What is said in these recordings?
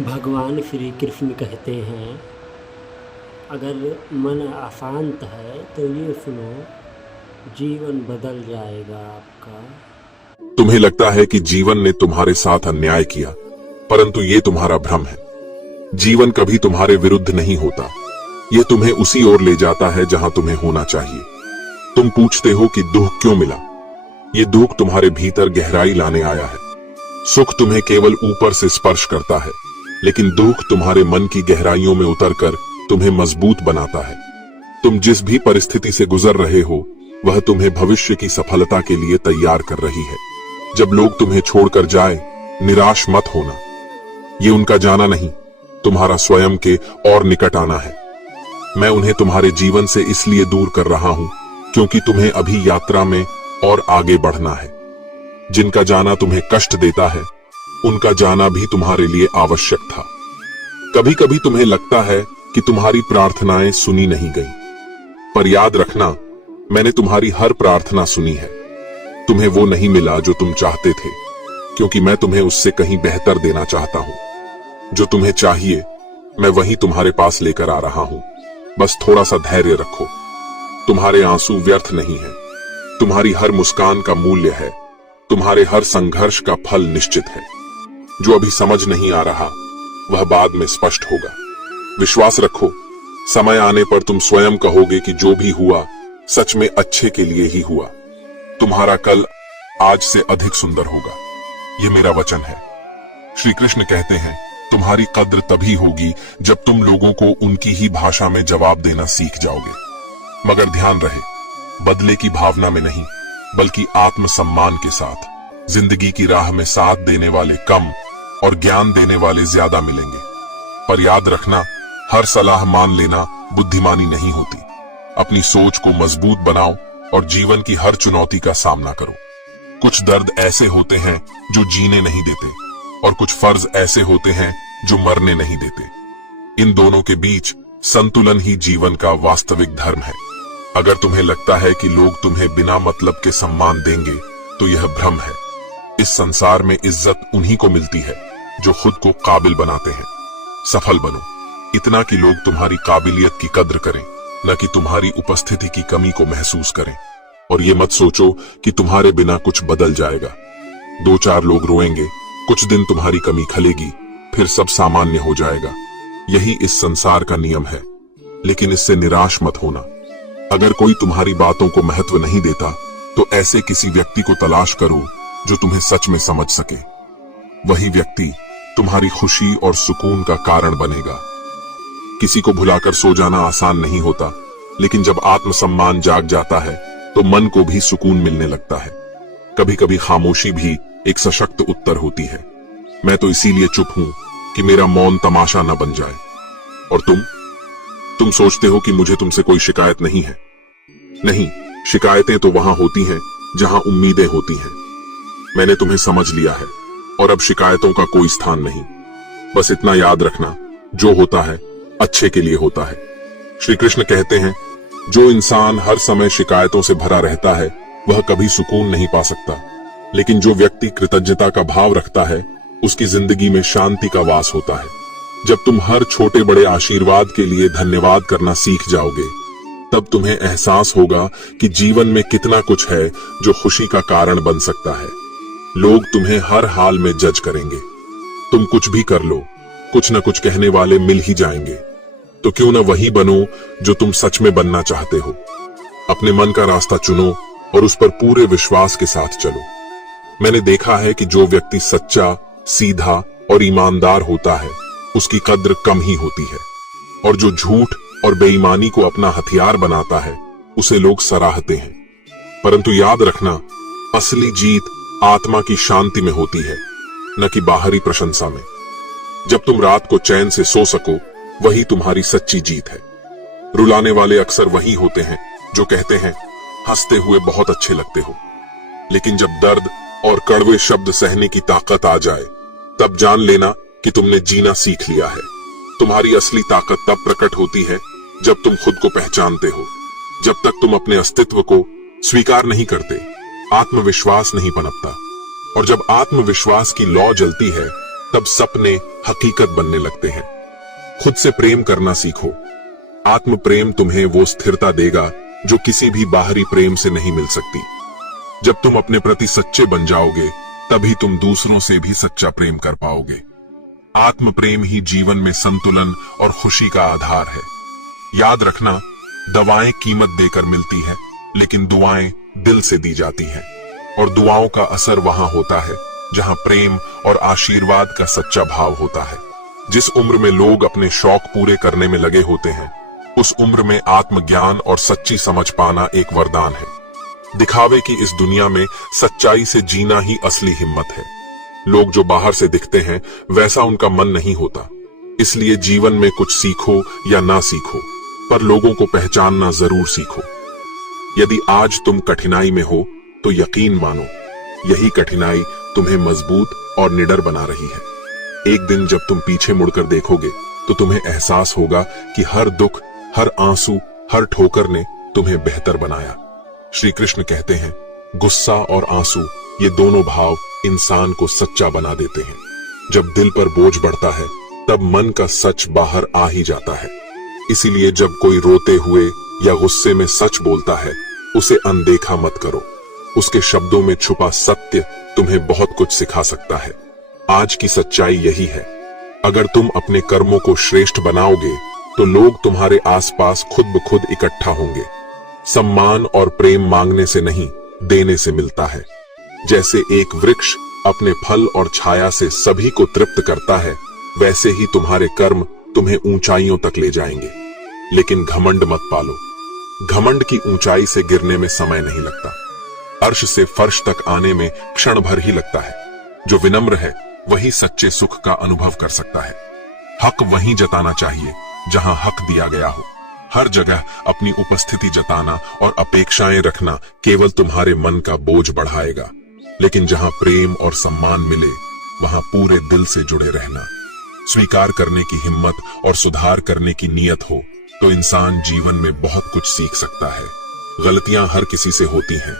भगवान श्री कृष्ण कहते हैं, अगर मन अशांत है तो ये सुनो, जीवन बदल जाएगा आपका। तुम्हें लगता है कि जीवन ने तुम्हारे साथ अन्याय किया, परंतु ये तुम्हारा भ्रम है। जीवन कभी तुम्हारे विरुद्ध नहीं होता, ये तुम्हें उसी ओर ले जाता है जहां तुम्हें होना चाहिए। तुम पूछते हो कि दुख क्यों मिला? ये दुख तुम्हारे भीतर गहराई लाने आया है। सुख तुम्हें केवल ऊपर से स्पर्श करता है, लेकिन दुख तुम्हारे मन की गहराइयों में उतरकर तुम्हें मजबूत बनाता है। तुम जिस भी परिस्थिति से गुजर रहे हो, वह तुम्हें भविष्य की सफलता के लिए तैयार कर रही है। जब लोग तुम्हें छोड़कर जाए, निराश मत होना। ये उनका जाना नहीं, तुम्हारा स्वयं के और निकट आना है। मैं उन्हें तुम्हारे जीवन से इसलिए दूर कर रहा हूं क्योंकि तुम्हें अभी यात्रा में और आगे बढ़ना है। जिनका जाना तुम्हें कष्ट देता है, उनका जाना भी तुम्हारे लिए आवश्यक था। कभी कभी तुम्हें लगता है कि तुम्हारी प्रार्थनाएं सुनी नहीं गई, पर याद रखना, मैंने तुम्हारी हर प्रार्थना सुनी है। तुम्हें वो नहीं मिला जो तुम चाहते थे, क्योंकि मैं तुम्हें उससे कहीं बेहतर देना चाहता हूं। जो तुम्हें चाहिए, मैं वही तुम्हारे पास लेकर आ रहा हूं। बस थोड़ा सा धैर्य रखो। तुम्हारे आंसू व्यर्थ नहीं है। तुम्हारी हर मुस्कान का मूल्य है। तुम्हारे हर संघर्ष का फल निश्चित है। जो अभी समझ नहीं आ रहा, वह बाद में स्पष्ट होगा। विश्वास रखो, समय आने पर तुम स्वयं कहोगे कि जो भी हुआ सच में अच्छे के लिए ही हुआ। तुम्हारा कल आज से अधिक सुंदर होगा, यह मेरा वचन है। श्री कृष्ण कहते हैं, तुम्हारी कद्र तभी होगी जब तुम लोगों को उनकी ही भाषा में जवाब देना सीख जाओगे। मगर ध्यान रहे, बदले की भावना में नहीं, बल्कि आत्मसम्मान के साथ। जिंदगी की राह में साथ देने वाले कम और ज्ञान देने वाले ज्यादा मिलेंगे। पर याद रखना, हर सलाह मान लेना बुद्धिमानी नहीं होती। अपनी सोच को मजबूत बनाओ और जीवन की हर चुनौती का सामना करो। कुछ दर्द ऐसे होते हैं जो जीने नहीं देते, और कुछ फर्ज ऐसे होते हैं जो मरने नहीं देते। इन दोनों के बीच संतुलन ही जीवन का वास्तविक धर्म है। अगर तुम्हें लगता है कि लोग तुम्हें बिना मतलब के सम्मान देंगे, तो यह भ्रम है। इस संसार में इज्जत उन्हीं को मिलती है जो खुद को काबिल बनाते हैं। सफल बनो, इतना कि लोग तुम्हारी काबिलियत की कद्र करें, न कि तुम्हारी उपस्थिति की कमी को महसूस करें। और ये मत सोचो कि तुम्हारे बिना कुछ बदल जाएगा। दो चार लोग रोएंगे, कुछ दिन तुम्हारी कमी खलेगी, फिर सब सामान्य हो जाएगा। यही इस संसार का नियम है। लेकिन इससे निराश मत होना। अगर कोई तुम्हारी बातों को महत्व नहीं देता, तो ऐसे किसी व्यक्ति को तलाश करो जो तुम्हें सच में समझ सके। वही व्यक्ति तुम्हारी खुशी और सुकून का कारण बनेगा। किसी को भुलाकर सो जाना आसान नहीं होता, लेकिन जब आत्मसम्मान जाग जाता है तो मन को भी सुकून मिलने लगता है। कभी कभी खामोशी भी एक सशक्त उत्तर होती है। मैं तो इसीलिए चुप हूं कि मेरा मौन तमाशा न बन जाए। और तुम सोचते हो कि मुझे तुमसे कोई शिकायत नहीं है। नहीं, शिकायतें तो वहां होती हैं जहां उम्मीदें होती हैं। मैंने तुम्हें समझ लिया है, और अब शिकायतों का कोई स्थान नहीं। बस इतना याद रखना, जो होता है अच्छे के लिए होता है। श्री कृष्ण कहते हैं, जो इंसान हर समय शिकायतों से भरा रहता है, वह कभी सुकून नहीं पा सकता। लेकिन जो व्यक्ति कृतज्ञता का भाव रखता है, उसकी जिंदगी में शांति का वास होता है। जब तुम हर छोटे बड़े आशीर्वाद के लिए धन्यवाद करना सीख जाओगे, तब तुम्हें एहसास होगा कि जीवन में कितना कुछ है जो खुशी का कारण बन सकता है। लोग तुम्हें हर हाल में जज करेंगे। तुम कुछ भी कर लो, कुछ न कुछ कहने वाले मिल ही जाएंगे। तो क्यों न वही बनो जो तुम सच में बनना चाहते हो। अपने मन का रास्ता चुनो और उस पर पूरे विश्वास के साथ चलो। मैंने देखा है कि जो व्यक्ति सच्चा, सीधा और ईमानदार होता है, उसकी कद्र कम ही होती है। और जो झूठ और बेईमानी को अपना हथियार बनाता है, उसे लोग सराहते हैं। परंतु याद रखना, असली जीत आत्मा की शांति में होती है, न कि बाहरी प्रशंसा में। जब तुम रात को चैन से सो सको, वही तुम्हारी सच्ची जीत है। रुलाने वाले अक्सर वही होते हैं जो कहते हैं, हंसते हुए बहुत अच्छे लगते हो। लेकिन जब दर्द और कड़वे शब्द सहने की ताकत आ जाए, तब जान लेना कि तुमने जीना सीख लिया है। तुम्हारी असली ताकत तब प्रकट होती है जब तुम खुद को पहचानते हो। जब तक तुम अपने अस्तित्व को स्वीकार नहीं करते, आत्मविश्वास नहीं पनपता। और जब आत्मविश्वास की लौ जलती है, तब सपने हकीकत बनने लगते हैं। खुद से प्रेम करना सीखो। आत्म प्रेम तुम्हें वो स्थिरता देगा जो किसी भी बाहरी प्रेम से नहीं मिल सकती। जब तुम अपने प्रति सच्चे बन जाओगे, तभी तुम दूसरों से भी सच्चा प्रेम कर पाओगे। आत्म प्रेम ही जीवन में संतुलन और खुशी का आधार है। याद रखना, दवाएं कीमत देकर मिलती है, लेकिन दुआएं दिल से दी जाती हैं, और दुआओं का असर वहां होता है जहां प्रेम और आशीर्वाद का सच्चा भाव होता है। जिस उम्र में लोग अपने शौक पूरे करने में लगे होते हैं, उस उम्र में आत्मज्ञान और सच्ची समझ पाना एक वरदान है। दिखावे की इस दुनिया में सच्चाई से जीना ही असली हिम्मत है। लोग जो बाहर से दिखते हैं, वैसा उनका मन नहीं होता। इसलिए जीवन में कुछ सीखो या ना सीखो, पर लोगों को पहचानना जरूर सीखो। यदि आज तुम कठिनाई में हो, तो यकीन मानो, यही कठिनाई तुम्हें मजबूत और निडर बना रही है। एक दिन जब तुम पीछे मुड़कर देखोगे, तो तुम्हें एहसास होगा कि हर दुख, हर आंसू, हर ठोकर ने तुम्हें बेहतर बनाया। श्री कृष्ण कहते हैं, गुस्सा और आंसू, ये दोनों भाव इंसान को सच्चा बना देते हैं। जब दिल पर बोझ बढ़ता है, तब मन का सच बाहर आ ही जाता है। इसीलिए जब कोई रोते हुए या गुस्से में सच बोलता है, उसे अनदेखा मत करो। उसके शब्दों में छुपा सत्य तुम्हें बहुत कुछ सिखा सकता है। आज की सच्चाई यही है, अगर तुम अपने कर्मों को श्रेष्ठ बनाओगे, तो लोग तुम्हारे आसपास खुद ब खुद इकट्ठा होंगे। सम्मान और प्रेम मांगने से नहीं, देने से मिलता है। जैसे एक वृक्ष अपने फल और छाया से सभी को तृप्त करता है, वैसे ही तुम्हारे कर्म तुम्हें ऊंचाइयों तक ले जाएंगे। लेकिन घमंड मत पालो। घमंड की ऊंचाई से गिरने में समय नहीं लगता। अर्श से फर्श तक आने में क्षण भर ही लगता है। जो विनम्र है, वही सच्चे सुख का अनुभव कर सकता है। हक वहीं जताना चाहिए जहां हक दिया गया हो। हर जगह अपनी उपस्थिति जताना और अपेक्षाएं रखना केवल तुम्हारे मन का बोझ बढ़ाएगा। लेकिन जहां प्रेम और सम्मान मिले, वहां पूरे दिल से जुड़े रहना, स्वीकार करने की हिम्मत और सुधार करने की नीयत हो, तो इंसान जीवन में बहुत कुछ सीख सकता है। गलतियां हर किसी से होती हैं,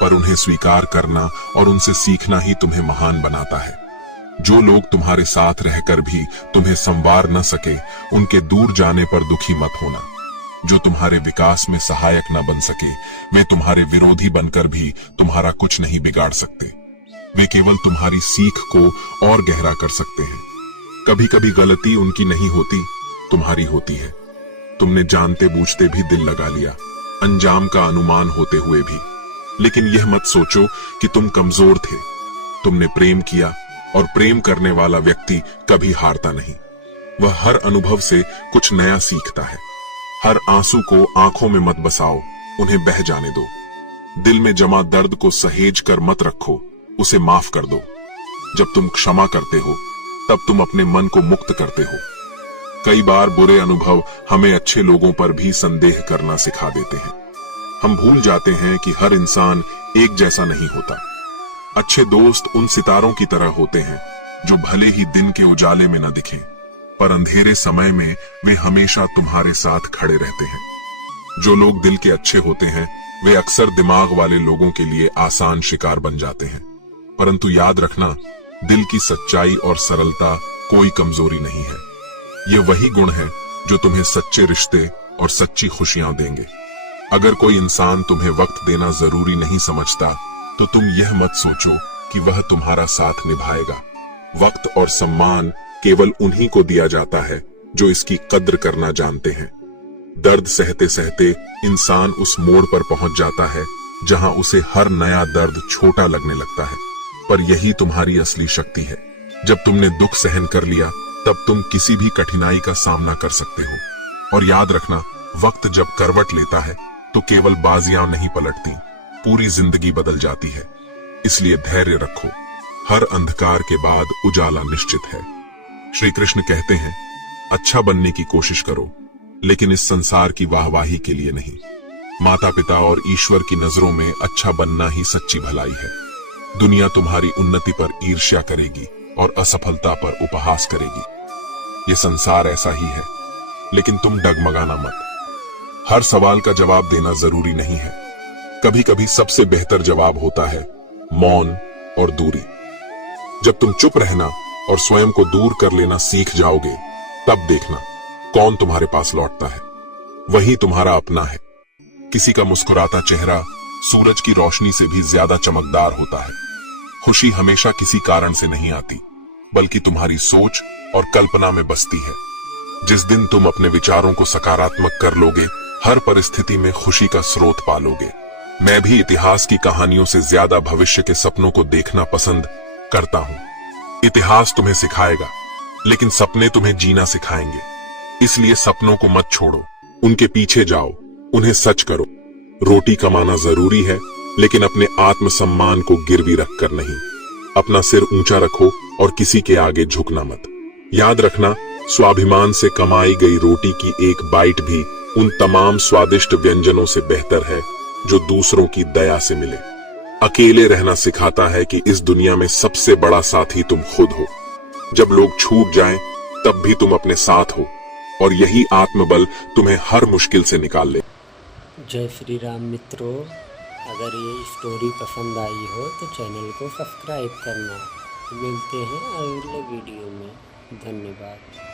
पर उन्हें स्वीकार करना और उनसे सीखना ही तुम्हें महान बनाता है। जो लोग तुम्हारे साथ रहकर भी तुम्हें संवार न सके, उनके दूर जाने पर दुखी मत होना। जो तुम्हारे विकास में सहायक न बन सके, वे तुम्हारे विरोधी बनकर भी तुम्हारा कुछ नहीं बिगाड़ सकते। वे केवल तुम्हारी सीख को और गहरा कर सकते हैं। कभी कभी गलती उनकी नहीं होती, तुम्हारी होती है। तुमने जानते बूझते भी दिल लगा लिया, अंजाम का अनुमान होते हुए भी। लेकिन यह मत सोचो कि तुम कमजोर थे। तुमने प्रेम किया, और प्रेम करने वाला व्यक्ति कभी हारता नहीं। वह हर अनुभव से कुछ नया सीखता है। हर आंसू को आंखों में मत बसाओ, उन्हें बह जाने दो। दिल में जमा दर्द को सहेज कर मत रखो, उसे माफ कर दो। जब तुम क्षमा करते हो, तब तुम अपने मन को मुक्त करते हो। कई बार बुरे अनुभव हमें अच्छे लोगों पर भी संदेह करना सिखा देते हैं। हम भूल जाते हैं कि हर इंसान एक जैसा नहीं होता। अच्छे दोस्त उन सितारों की तरह होते हैं जो भले ही दिन के उजाले में न दिखें, पर अंधेरे समय में वे हमेशा तुम्हारे साथ खड़े रहते हैं। जो लोग दिल के अच्छे होते हैं, वे अक्सर दिमाग वाले लोगों के लिए आसान शिकार बन जाते हैं। परंतु याद रखना, दिल की सच्चाई और सरलता कोई कमजोरी नहीं है। ये वही गुण है जो तुम्हें सच्चे रिश्ते और सच्ची खुशियां देंगे। अगर कोई इंसान तुम्हें वक्त देना जरूरी नहीं समझता, तो तुम यह मत सोचो कि वह तुम्हारा साथ निभाएगा। वक्त और सम्मान केवल उन्हीं को दिया जाता है जो इसकी कद्र करना जानते हैं। दर्द सहते सहते इंसान उस मोड़ पर पहुंच जाता है जहां उसे हर नया दर्द छोटा लगने लगता है। पर यही तुम्हारी असली शक्ति है। जब तुमने दुख सहन कर लिया, तब तुम किसी भी कठिनाई का सामना कर सकते हो। और याद रखना, वक्त जब करवट लेता है, तो केवल बाजियां नहीं पलटती, पूरी जिंदगी बदल जाती है। इसलिए धैर्य रखो। हर अंधकार के बाद उजाला निश्चित है। श्री कृष्ण कहते हैं, अच्छा बनने की कोशिश करो, लेकिन इस संसार की वाहवाही के लिए नहीं। माता पिता और ईश्वर की नजरों में अच्छा बनना ही सच्ची भलाई है। दुनिया तुम्हारी उन्नति पर ईर्ष्या करेगी और असफलता पर उपहास करेगी। ये संसार ऐसा ही है, लेकिन तुम डगमगाना मत। हर सवाल का जवाब देना जरूरी नहीं है। कभी कभी सबसे बेहतर जवाब होता है मौन और दूरी। जब तुम चुप रहना, और स्वयं को दूर कर लेना सीख जाओगे, तब देखना कौन तुम्हारे पास लौटता है। वही तुम्हारा अपना है। किसी का मुस्कुराता चेहरा सूरज की रोशनी से भी ज्यादा चमकदार होता है। खुशी हमेशा किसी कारण से नहीं आती, बल्कि तुम्हारी सोच और कल्पना में बसती है। जिस दिन तुम अपने विचारों को सकारात्मक कर लोगे, हर परिस्थिति में खुशी का स्रोत पालोगे। मैं भी इतिहास की कहानियों से ज्यादा भविष्य के सपनों को देखना पसंद करता हूं। इतिहास तुम्हें सिखाएगा, लेकिन सपने तुम्हें जीना सिखाएंगे। इसलिए सपनों को मत छोड़ो, उनके पीछे जाओ, उन्हें सच करो। रोटी कमाना जरूरी है, लेकिन अपने आत्मसम्मान को गिरवी रखकर नहीं। अपना सिर ऊंचा रखो और किसी के आगे झुकना मत। याद रखना, स्वाभिमान से कमाई गई रोटी की एक बाइट भी उन तमाम स्वादिष्ट व्यंजनों से बेहतर है जो दूसरों की दया से मिले। अकेले रहना सिखाता है कि इस दुनिया में सबसे बड़ा साथी तुम खुद हो। जब लोग छूट जाएं, तब भी तुम अपने साथ हो, और यही आत्मबल तुम्हें हर मुश्किल से निकाल ले। जय श्री राम मित्रों, अगर ये स्टोरी पसंद आई हो तो चैनल को सब्सक्राइब करना। मिलते हैं अगले वीडियो में। धन्यवाद।